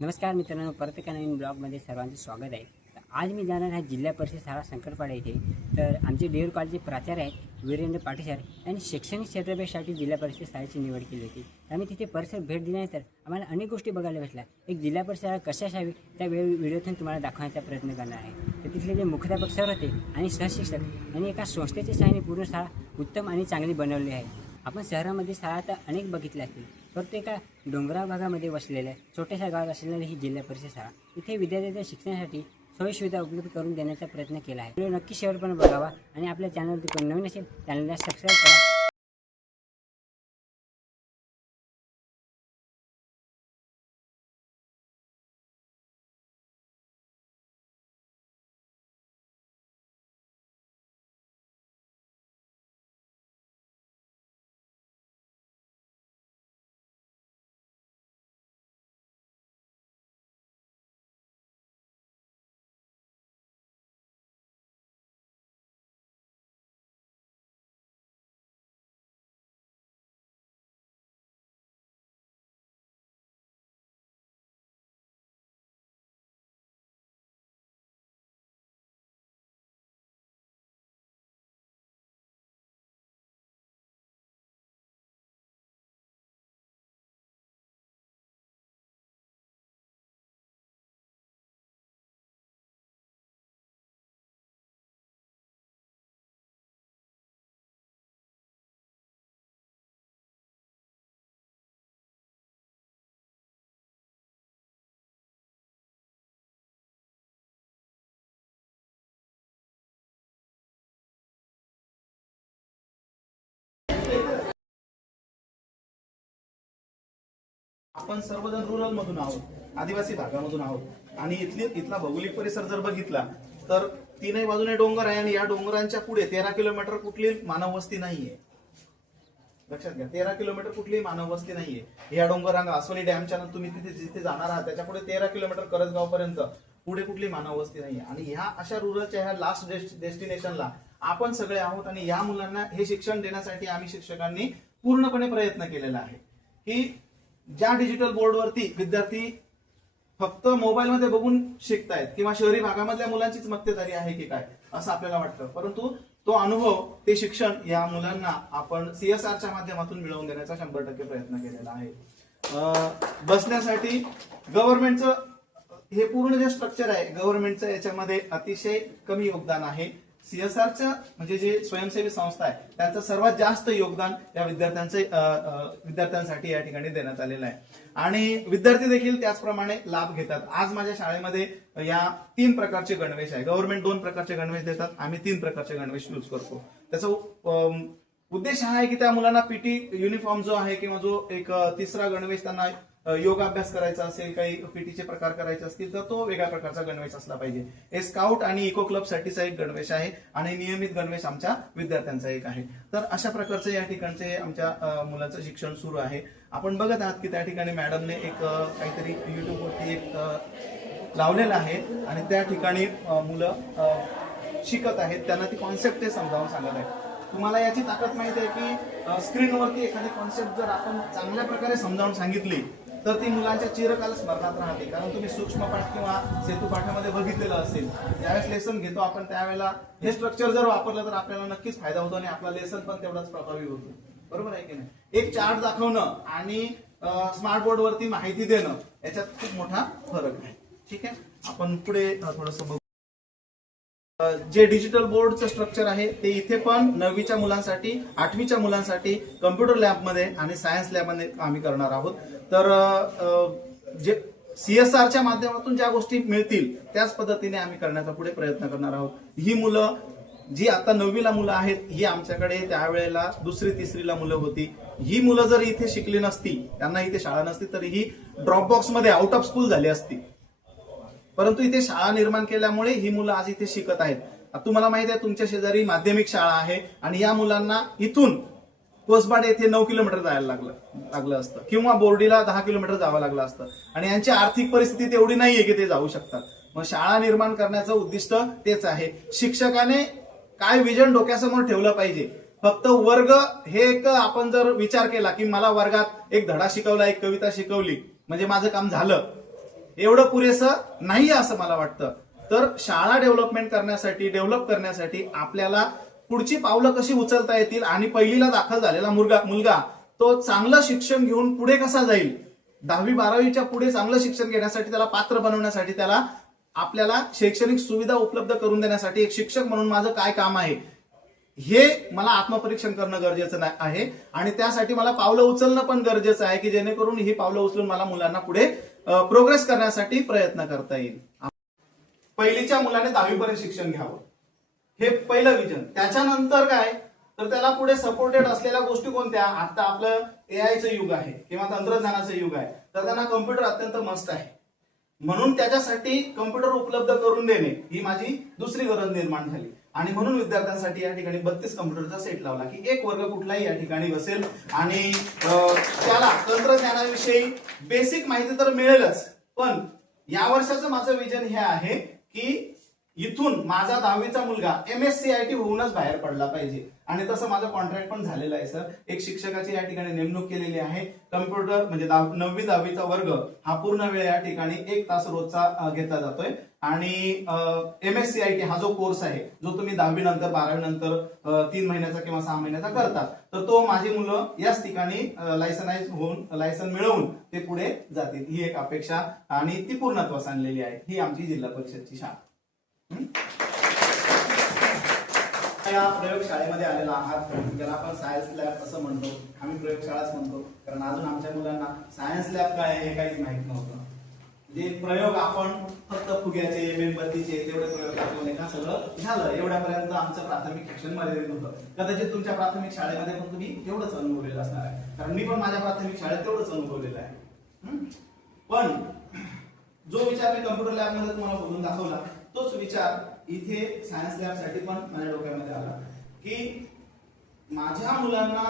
नमस्कार मित्रांनो, परत एका नवीन ब्लॉगमध्ये सर्वांचे स्वागत आहे। तर आज मी जाणार आहे जिल्हा परिषद शाळा शंकरपाडा येथे। तर आमचे डीएड कॉलेजचे प्राचार्य आहेत वीरेंद्र पाटील सर यांनी शैक्षणिक क्षेत्रासाठी जिल्हा परिषद शाळेची निवड केली होती। आम्ही तिथे परिसर भेट दिल्यानंतर आम्हाला अनेक गोष्टी बघायला भेटल्या। एक जिल्हा परिषद शाळा कशी असावी त्या व्हिडिओतून तुम्हाला दाखवण्याचा प्रयत्न करणार आहे। तर तिथले जे मुख्याध्यापक सर होते आणि सहशिक्षक यांनी एका संस्थेच्या सहाय्याने पूर्ण शाळा उत्तम आणि चांगली बनवली आहे। आपण शहरामध्ये शाळा तर अनेक बघितल्या असतील, परंतु एका डोंगराळ भागामध्ये वसलेल्या छोट्याशा गावात असलेली ही जिल्हा परिषद शाळा इथे विद्यार्थ्यांच्या शिक्षणासाठी सोयीसुविधा उपलब्ध करून देण्याचा प्रयत्न केला आहे। व्हिडिओ नक्की शेवटपर्यंत बघावा आणि आपल्या चॅनलवरती कोण नवीन असेल चॅनलला सबस्क्राईब करा। आपण सर्वजण रुरल मधून आहोत, आदिवासी भागामधून आहोत आणि इथला भौगोलिक परिसर जर बघितला तर तीनही बाजूने डोंगर आहे आणि या डोंगरांच्या पुढे 13 किलोमीटर कुठली मानव वस्ती नाहीये। लक्षात घ्या, 13 किलोमीटर कुठली मानव वस्ती नाहीये। या डोंगरांगा आसोली डॅमच्या तुम्ही तिथे जिथे जाणार आहात त्याच्या पुढे 13 किलोमीटर करजगाव पर्यंत पुढे कुठली मानव वस्ती नाहीये। आणि ह्या अशा रुरलच्या ह्या लास्ट डेस्टिनेशनला आपण सगळे आहोत आणि या मुलांना हे शिक्षण देण्यासाठी आम्ही शिक्षकांनी पूर्णपणे प्रयत्न केलेला आहे की ज्या डिजिटल बोर्डवरती विद्यार्थी फक्त मोबाईल मध्ये बघून शिकतायत किंवा शहरी भागामधल्या मुलांचीच मक्तेदारी आहे की काय असं आपल्याला वाटतं, परंतु तो अनुभव ते शिक्षण या मुलांना आपण सीएसआरच्या माध्यमातून मिळवून देण्याचा 100% प्रयत्न केलेला आहे। बसण्यासाठी गव्हर्नमेंटचं हे पूर्ण जे स्ट्रक्चर आहे गव्हर्नमेंटचं याच्यामध्ये अतिशय कमी योगदान आहे। सीएसआरचं म्हणजे जे स्वयंसेवी संस्था आहे त्यांचं सर्वात जास्त योगदान या विद्यार्थ्यांसाठी या ठिकाणी देण्यात आलेलं आहे आणि विद्यार्थी देखील त्याचप्रमाणे लाभ घेतात। आज माझ्या शाळेमध्ये या 3 प्रकारचे गणवेश आहे। गव्हर्नमेंट 2 प्रकारचे गणवेश देतात, आम्ही 3 प्रकारचे गणवेश यूज करतो। त्याचा उद्देश हा आहे की त्या मुलांना पीटी युनिफॉर्म जो आहे किंवा जो एक तिसरा गणवेश त्यांना योगाभ्यास करायचा असेल, काही पीटीचे प्रकार करायचे असतील तर तो वेगळ्या प्रकारचा गणवेश असला पाहिजे। हे स्काउट आणि इको क्लब साठीचा एक गणवेश आहे आणि नियमित गणवेश आमच्या विद्यार्थ्यांचा एक आहे। तर अशा प्रकारचे या ठिकाणचे आमच्या मुलांचं शिक्षण सुरू आहे। आपण बघत आहात की त्या ठिकाणी मॅडमने एक काहीतरी युट्यूबवरती एक लावलेलं आहे आणि त्या ठिकाणी मुलं शिकत आहेत, त्यांना ती कॉन्सेप्ट ते समजावून सांगत आहे। तुम्हाला याची ताकद माहिती आहे की स्क्रीनवरती एखादी कॉन्सेप्ट जर आपण चांगल्या प्रकारे समजावून सांगितली तर ती मुलांच्या चिरकाल स्मरणात राहते। कारण तुम्ही सूक्ष्मपाठ किंवा सेतुपाठामध्ये बघितलेलं असेल, ज्यावेळेस लेसन घेतो आपण त्यावेळेला हे स्ट्रक्चर जर वापरलं तर आपल्याला नक्कीच फायदा होतो आणि आपला लेसन पण तेवढाच प्रभावी होतो। बरोबर आहे की नाही? एक चार्ट दाखवणं आणि स्मार्ट बोर्ड वरती माहिती देणं याच्यात खूप मोठा फरक आहे। ठीक आहे, आपण पुढे थोडंसं बघू। जे डिजिटल बोर्डचं स्ट्रक्चर आहे ते इथे पण 9वीच्या मुलांसाठी 8वीच्या मुलांसाठी कम्प्युटर लॅबमध्ये आणि सायन्स लॅबमध्ये आम्ही करणार आहोत। तर जे सीएसआरच्या माध्यमातून ज्या गोष्टी मिळतील त्याच पद्धतीने आम्ही करण्याचा पुढे प्रयत्न करणार आहोत। ही मुलं जी आता 9वीला मुलं आहेत ही आमच्याकडे त्यावेळेला 2री 3रीला मुलं होती। ही मुलं जर इथे शिकली नसती, त्यांना इथे शाळा नसती तरी ही ड्रॉप बॉक्स मध्ये आउट ऑफ स्कूल झाली असती, परंतु इथे शाळा निर्माण केल्यामुळे ही मुलं आज इथे शिकत आहेत। तुम्हाला माहिती आहे तुमच्या शेजारी माध्यमिक शाळा आहे आणि या मुलांना इथून कोसबाड येथे 9 किलोमीटर जायला लागलं असतं किंवा बोर्डीला 10 किलोमीटर जावं लागलं असतं आणि यांची आर्थिक परिस्थिती तेवढी नाहीये की ते जाऊ शकतात। मग शाळा निर्माण करण्याचं उद्दिष्ट तेच आहे। शिक्षकाने काय विजन डोक्यासमोर ठेवलं पाहिजे, फक्त वर्ग हे एक आपण जर विचार केला की मला वर्गात एक धडा शिकवला, एक कविता शिकवली म्हणजे माझं काम झालं, एवढं पुरेसं नाहीये असं मला वाटतं. तर शाळा डेव्हलप करण्यासाठी आपल्याला पुढची पावलं कशी उचलता येतील आणि पहिलीला दाखल झालेला मुलगा तो चांगलं शिक्षण घेऊन पुढे कसा जाईल, 10वी-12वीच्या पुढे चांगलं शिक्षण घेण्यासाठी त्याला पात्र बनवण्यासाठी त्याला आपल्याला शैक्षणिक सुविधा उपलब्ध करून देण्यासाठी एक शिक्षक म्हणून माझं काय काम आहे हे मला आत्मपरीक्षण करणं गरजेचं आहे. आणि त्यासाठी मला पावलं उचलणं पण गरजेचं आहे की जेणेकरून ही पावलं उचलून मला मुलांना पुढे प्रोग्रेस करण्यासाठी प्रयत्न करता येईल. पहिलीच्या मुलाने 10वीपर्यंत शिक्षण घ्यावं हे पहिलं विजन. त्याच्यानंतर काय तर त्याला पुढे सपोर्टेड असलेल्या गोष्टी कोणत्या, आता आपलं एआयचं युग आहे किंवा तंत्रज्ञानाचं युग आहे, तर त्यांना कम्प्युटर अत्यंत मस्त आहे म्हणून त्याच्यासाठी कम्प्युटर उपलब्ध करून देणे ही माझी दुसरी गरज निर्माण झाली. आणि म्हणून विद्यार्थ्यांसाठी या ठिकाणी 32 कम्प्युटरचा सेट लावला की एक वर्ग कुठलाही या ठिकाणी बसेल आणि त्याला तंत्रज्ञानाविषयी बेसिक माहिती तर मिळेलच, पण या वर्षाचं माझं विजन हे आहे की इथून माझा 10वीचा मुलगा MSCIT होऊनच बाहेर पडला पाहिजे. आणि तसं माझं कॉन्ट्रॅक्ट पण झालेलं आहे सर. एक शिक्षकाची या ठिकाणी नेमणूक केलेली आहे. कम्प्युटर म्हणजे 9वी-10वीचा वर्ग हा पूर्ण वेळ या ठिकाणी 1 तास रोजचा घेतला जातोय. आणि MSCIT हा जो कोर्स आहे जो तुम्ही 10वी नंतर 12वी नंतर 3 महिन्याचा किंवा 6 महिन्याचा करता, तर तो माझी मुलं याच ठिकाणी लायसन मिळवून ते पुढे जातील ही एक अपेक्षा आणि ती पूर्णत्वास आणलेली आहे. ही आमची जिल्हा परिषदची शाळा. या प्रयोगशाळेमध्ये आलेला आहात ज्याला आपण सायन्स लॅब असं म्हणतो, आम्ही प्रयोगशाळाच म्हणतो कारण अजून आमच्या मुलांना सायन्स लॅब काय आहे हे काहीच माहित नव्हतं. जे प्रयोग आपण फक्त फुग्याचे मेणबत्तीचे तेवढे प्रयोग दाखवले का सगळं झालं, एवढ्यापर्यंत आमचं प्राथमिक शिक्षण मर्यादित होतं. कदाचित तुमच्या प्राथमिक शाळेमध्ये पण तुम्ही तेवढंच अनुभवलेलं असणार आहे कारण मी पण माझ्या प्राथमिक शाळेत तेवढंच अनुभवलेलं आहे. पण जो विचार मी कम्प्युटर लॅबमध्ये तुम्हाला बोलून दाखवला तोच विचार इथे सायन्स लॅब साठी पण माझ्या डोक्यामध्ये आला की माझ्या मुलांना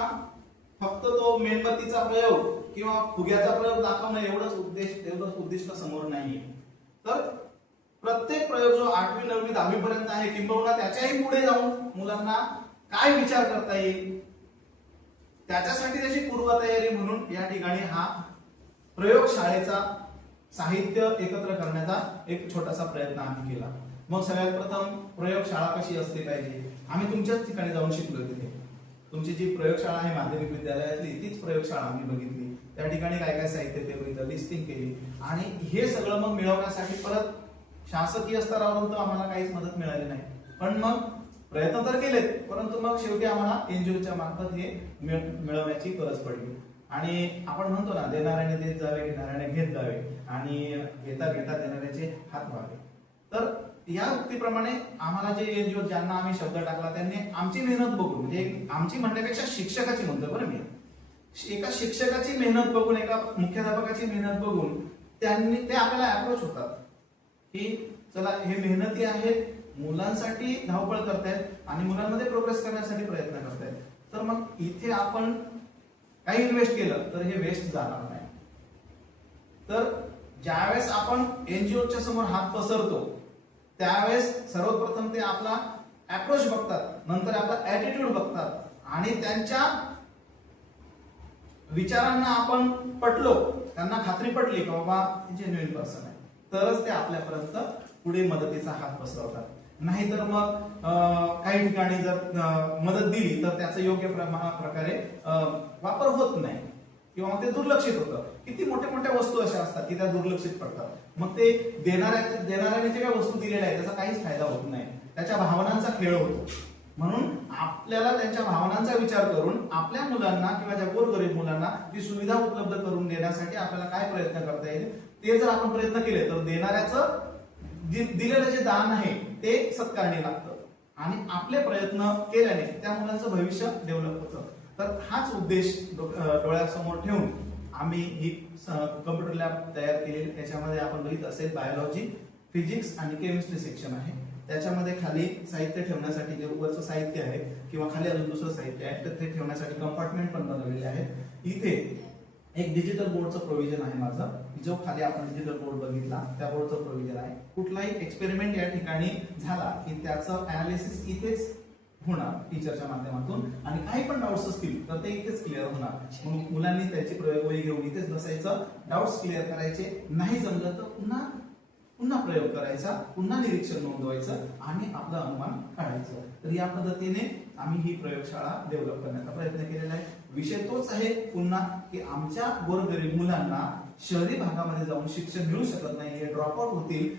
फक्त तो मेणबत्तीचा प्रयोग किंवा फुग्याचा प्रयोग दाखवणं एवढंच उद्दिष्ट समोर नाहीये. तर प्रत्येक प्रयोग जो 8वी 9वी 10वी पर्यंत आहे किंबहुना त्याच्याही पुढे जाऊन मुलांना काय विचार करता येईल त्याच्यासाठी त्याची पूर्वतयारी म्हणून या ठिकाणी हा प्रयोगशाळेचा साहित्य एकत्र करण्याचा एक छोटासा प्रयत्न आम्ही केला. मग सगळ्यात प्रथम प्रयोगशाळा कशी असली पाहिजे आम्ही तुमच्याच ठिकाणी जाऊन शिकलो. तिथे तुमची जी प्रयोगशाळा आहे माध्यमिक विद्यालयातली तीच प्रयोगशाळा आम्ही बघितली. त्या ठिकाणी काय काय साहित्य ते बघितलं, लिस्टिंग केली आणि हे सगळं मग मिळवण्यासाठी परत शासकीय स्तरावरून तर आम्हाला काहीच मदत मिळाली नाही, पण मग प्रयत्न तर केलेत परंतु मग शेवटी आम्हाला एनजीओच्या मार्फत हे मिळवण्याची गरज पडली. आणि आपण म्हणतो ना देणाऱ्याने देत जावे घेणाऱ्याने घेत जावे आणि घेता घेता देणाऱ्याचे हात व्हावे. तर या उक्तीप्रमाणे आम्हाला जे एनजीओ ज्यांना आम्ही शब्द टाकला त्यांनी आमची मेहनत बघून म्हणजे आमची म्हणण्यापेक्षा शिक्षकाची म्हणतो बरं मी, एका शिक्षकाची मेहनत बघून एका मुख्याध्यापकाची मेहनत बघून त्यांनी ते आपल्याला अप्रोच होतात की चला हे मेहनती आहेत, मुलांसाठी धावपळ करतायत आणि मुलांमध्ये प्रोग्रेस करण्यासाठी प्रयत्न करतायत, तर मग इथे आपण काही इन्व्हेस्ट केलं तर हे वेस्ट जाणार नाही. तर ज्यावेळेस आपण एनजीओच्या समोर हात पसरतो त्यावेळेस सर्वप्रथम ते आपला अप्रोच बघतात, नंतर आपला ऍटिट्यूड बघतात आणि त्यांच्या विचारांना आपण पटलो, त्यांना खात्री पटली की बाबा जेन्युइन पर्सन आहे, तरच ते आपल्यापर्यंत पुढे मदतीचा हात पसरवतात. नाहीतर मग काही ठिकाणी जर मदत दिली तर त्याचा योग्य प्रकारे वापर होत नाही किंवा मग ते दुर्लक्षित होतं. किती मोठ्या मोठ्या वस्तू अशा असतात की त्या दुर्लक्षित पडतात, मग ते देणाऱ्याने जे काही वस्तू दिलेल्या आहेत त्याचा काहीच फायदा होत नाही, त्याच्या भावनांचा खेळ होतो. म्हणून आपल्याला त्यांच्या भावनांचा विचार करून आपल्या मुलांना किंवा ज्या गोरगरीब मुलांना ती सुविधा उपलब्ध करून देण्यासाठी आपल्याला काय प्रयत्न करता येईल ते जर आपण प्रयत्न केले तर देणाऱ्याचं दिलेलं जे दान आहे ते सत्कारणी लागतं आणि आपले प्रयत्न केल्याने त्या मुलांचं भविष्य डेव्हलप होतं. तर हाच उद्देश डोळ्यासमोर ठेवून आम्ही ही कम्प्युटर लॅब तयार केलेली. त्याच्यामध्ये आपण बघित असेल बायोलॉजी, फिजिक्स आणि केमिस्ट्री सेक्शन आहे. त्याच्यामध्ये खाली साहित्य ठेवण्यासाठी जे वरचं साहित्य आहे किंवा खाली अजून दुसरं साहित्य आहे तर ते ठेवण्यासाठी कंपार्टमेंट पण बनवलेले आहेत. इथे एक डिजिटल बोर्डचं प्रोव्हिजन आहे माझं, जो खाली आपण डिजिटल बोर्ड बघितला त्या बोर्डचं प्रोव्हिजन आहे. कुठलाही एक्सपेरिमेंट या ठिकाणी झाला की त्याचं अनालिसिस इथेच होणार टीचरच्या माध्यमातून, आणि काही पण डाऊट्स असतील तर ते इथेच क्लिअर होणार. मग मुलांनी त्याची प्रयोगवही घेऊन इथेच बसायचं, डाऊट्स क्लिअर करायचे, नाही जमलं तर पुन्हा प्रयोग करायचा, पुन्हा निरीक्षण नोंदवायचं आणि आपलं अनुमान काढायचं. तर या पद्धतीने आम्ही ही प्रयोगशाळा डेव्हलप करण्याचा प्रयत्न केलेला आहे. विषय तोच आहे पुन्हा की आमच्या गोरगरीब मुलांना शहरी भागामध्ये जाऊन शिक्षण मिळू शकत नाही, हे ड्रॉपआउट होतील,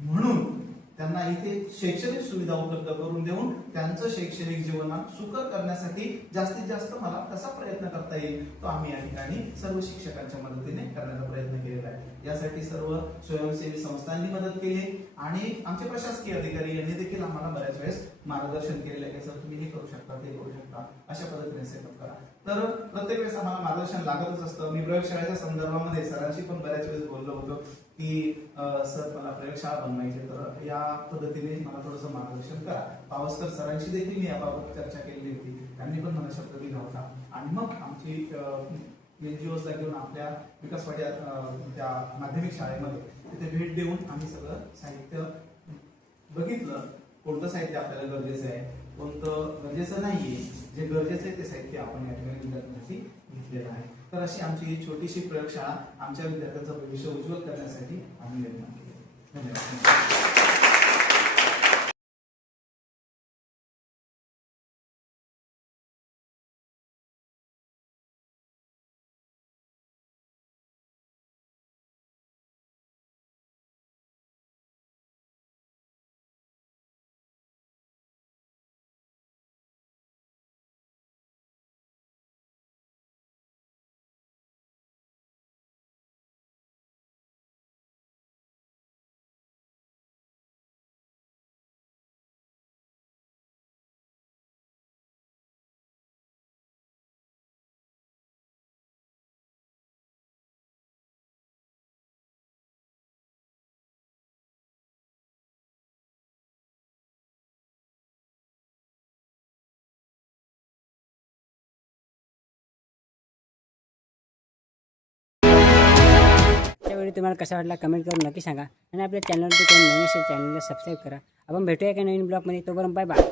म्हणून त्यांना इथे शैक्षणिक सुविधा उपलब्ध करून देऊन त्यांचं शैक्षणिक जीवन सुकर करण्यासाठी जास्तीत जास्त मला कसा प्रयत्न करता येईल तो आम्ही या ठिकाणी सर्व शिक्षकांच्या मदतीने करण्याचा प्रयत्न केलेला आहे. यासाठी सर्व स्वयंसेवी संस्थांनी मदत केली आणि आमचे प्रशासकीय अधिकारी यांनी देखील आम्हाला बऱ्याच वेळेस मार्गदर्शन केलेलं आहे की सर तुम्ही हे करू शकता, ते करू शकता, अशा पद्धतीने सेटअप करा. तर प्रत्येक वेळेस आम्हाला मार्गदर्शन लागतच असतं. मी प्रयोगशाळेच्या संदर्भामध्ये सरांशी पण बऱ्याच वेळेस बोललो होतो की सर मला प्रयोगशाळा बनवायची, तर या पद्धतीने मला थोडंसं मार्गदर्शन करा. पावसकर सरांशी देखील मी याबाबत चर्चा केली होती, त्यांनी पण मला शब्द दिला होता. आणि मग आमची NGOsला घेऊन आपल्या विकासवाड्या त्या माध्यमिक शाळेमध्ये तिथे भेट देऊन आम्ही सगळं साहित्य बघितलं, कोणतं साहित्य आपल्याला गरजेचं आहे, कोणतं गरजेचं नाहीये, जे गरजेचं आहे ते साहित्य आपण या ठिकाणी विद्यार्थ्यांसाठी घेतलेलं आहे. तर अशी आमची छोटीशी प्रयोगशाळा आमच्या विद्यार्थ्यांचं भविष्य उज्ज्वल करण्यासाठी आम्ही निर्माण केली. धन्यवाद. त्यावेळी तुम्हाला कसा वाटला कमेंट करून नक्की सांगा आणि आपल्या चॅनलवरती कोण नवीन असेल चॅनलला सबस्क्राईब करा. आपण भेटूया एका नवीन ब्लॉगमध्ये. तोपर्यंत बाय बाय.